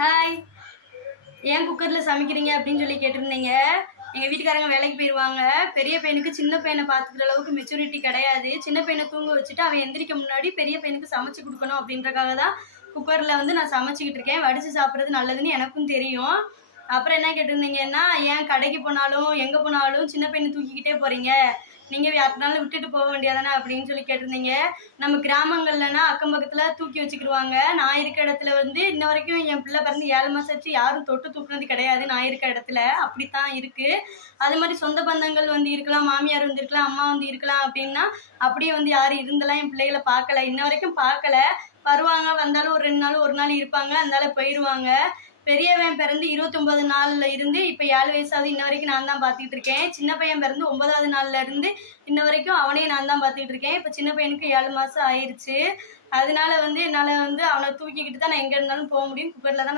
Hi. ஏன் குக்கரில் சமைக்கிறீங்க அப்படின்னு சொல்லி கேட்டிருந்தீங்க. எங்கள் வீட்டுக்காரங்க வேலைக்கு போயிடுவாங்க. பெரிய பையனுக்கு சின்ன பையனை பார்த்துக்கிற அளவுக்கு மெச்சூரிட்டி கிடையாது. சின்ன பையனை தூங்க வச்சுட்டு அவன் எந்திரிக்க முன்னாடி பெரிய பையனுக்கு சமைச்சு கொடுக்கணும் அப்படின்றக்காக தான் குக்கரில் வந்து நான் சமைச்சிக்கிட்டு இருக்கேன். வடித்து சாப்பிட்றது நல்லதுன்னு எனக்கும் தெரியும். அப்புறம் என்ன கேட்டிருந்தீங்கன்னா, ஏன் கடைக்கு போனாலும் எங்கே போனாலும் சின்ன பையனை தூக்கிக்கிட்டே போகிறீங்க, நீங்கள் யாருனாலும் விட்டுட்டு போக வேண்டியதானே அப்படின்னு சொல்லி கேட்டிருந்தீங்க. நம்ம கிராமங்கள்லனா அக்கம் பக்கத்தில் தூக்கி வச்சுக்கிடுவாங்க. நான் இருக்க இடத்துல வந்து இன்ன வரைக்கும் என் பிள்ளை பிறந்து 7 மாதம் ஆச்சு, யாரும் தொட்டு தூக்குனது கிடையாது. நான் இருக்க இடத்துல அப்படித்தான் இருக்குது. அது மாதிரி சொந்த பந்தங்கள் வந்து இருக்கலாம், மாமியார் வந்து இருக்கலாம், அம்மா வந்து இருக்கலாம். அப்படின்னா அப்படியே வந்து யாரும் இருந்தெல்லாம் என் பிள்ளைகளை பார்க்கல, இன்ன வரைக்கும் பார்க்கல. வருவாங்க, வந்தாலும் ஒரு 2 நாள் 1 நாள் இருப்பாங்க, அதனால போயிடுவாங்க. பெரியவன் பிறந்து 29 நாள்ல இருந்து இப்போ 7 வயசாவது, இன்ன வரைக்கும் நான் தான் பார்த்துக்கிட்டு இருக்கேன். சின்ன பையன் பிறந்து 9வது நாள்ல இருந்து இன்ன வரைக்கும் அவனையும் நான் தான் பார்த்துக்கிட்டு இருக்கேன். இப்போ சின்ன பையனுக்கு 7 மாதம் ஆயிடுச்சு. அதனால வந்து என்னால் வந்து அவனை தூக்கிக்கிட்டு தான் நான் எங்கே இருந்தாலும் போக முடியும். குக்கரில் தான் நான்